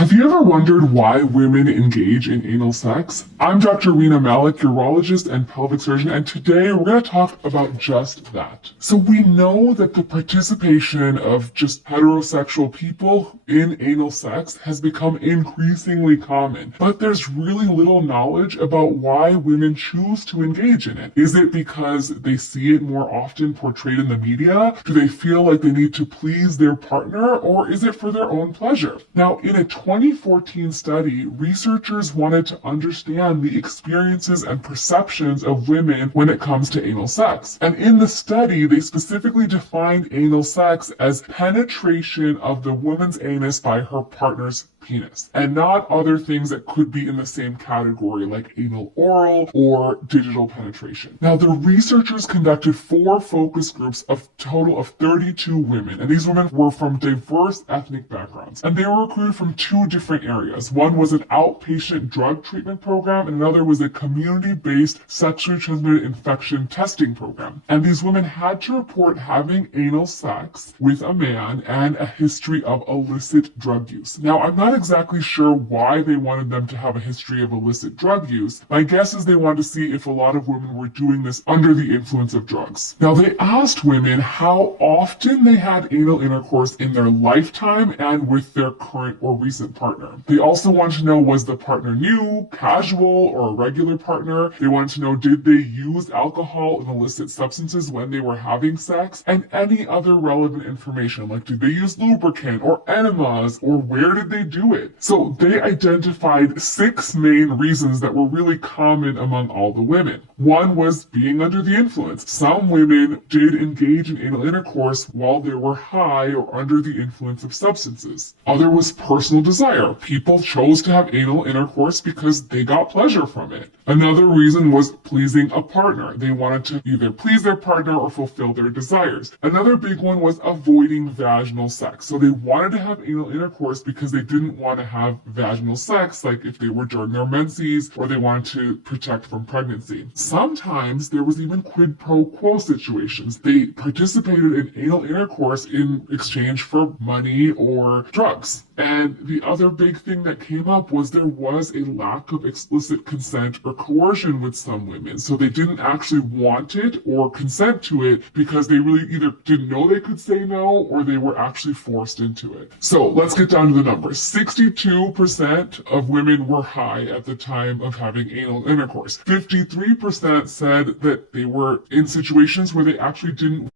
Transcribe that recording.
Have you ever wondered why women engage in anal sex? I'm Dr. Rena Malik, urologist and pelvic surgeon, and today we're going to talk about just that. So we know that the participation of just heterosexual people in anal sex has become increasingly common, but there's really little knowledge about why women choose to engage in it. Is it because they see it more often portrayed in the media? Do they feel like they need to please their partner, or is it for their own pleasure? Now, in a 2014 study, researchers wanted to understand the experiences and perceptions of women when it comes to anal sex. And in the study, they specifically defined anal sex as penetration of the woman's anus by her partner's penis, and not other things that could be in the same category like anal oral or digital penetration. Now, the researchers conducted 4 focus groups of total of 32 women, and these women were from diverse ethnic backgrounds, and they were recruited from 2 different areas. One was an outpatient drug treatment program, and another was a community-based sexually transmitted infection testing program. And these women had to report having anal sex with a man and a history of illicit drug use. Now, I'm not exactly sure why they wanted them to have a history of illicit drug use. My guess is they wanted to see if a lot of women were doing this under the influence of drugs. Now, they asked women how often they had anal intercourse in their lifetime and with their current or recent partner. They also wanted to know, was the partner new, casual, or a regular partner? They wanted to know, did they use alcohol and illicit substances when they were having sex? And any other relevant information, like did they use lubricant or enemas, or where did they do it? So they identified 6 main reasons that were really common among all the women. One was being under the influence. Some women did engage in anal intercourse while they were high or under the influence of substances. Other was personal desire. People chose to have anal intercourse because they got pleasure from it. Another reason was pleasing a partner. They wanted to either please their partner or fulfill their desires. Another big one was avoiding vaginal sex. So they wanted to have anal intercourse because they didn't want to have vaginal sex, like if they were during their menses, or they wanted to protect from pregnancy. Sometimes there was even quid pro quo situations. They participated in anal intercourse in exchange for money or drugs. And the other big thing that came up was there was a lack of explicit consent or coercion with some women. So they didn't actually want it or consent to it because they really either didn't know they could say no or they were actually forced into it. So let's get down to the numbers. 62% of women were high at the time of having anal intercourse. 53% said that they were in situations where they actually didn't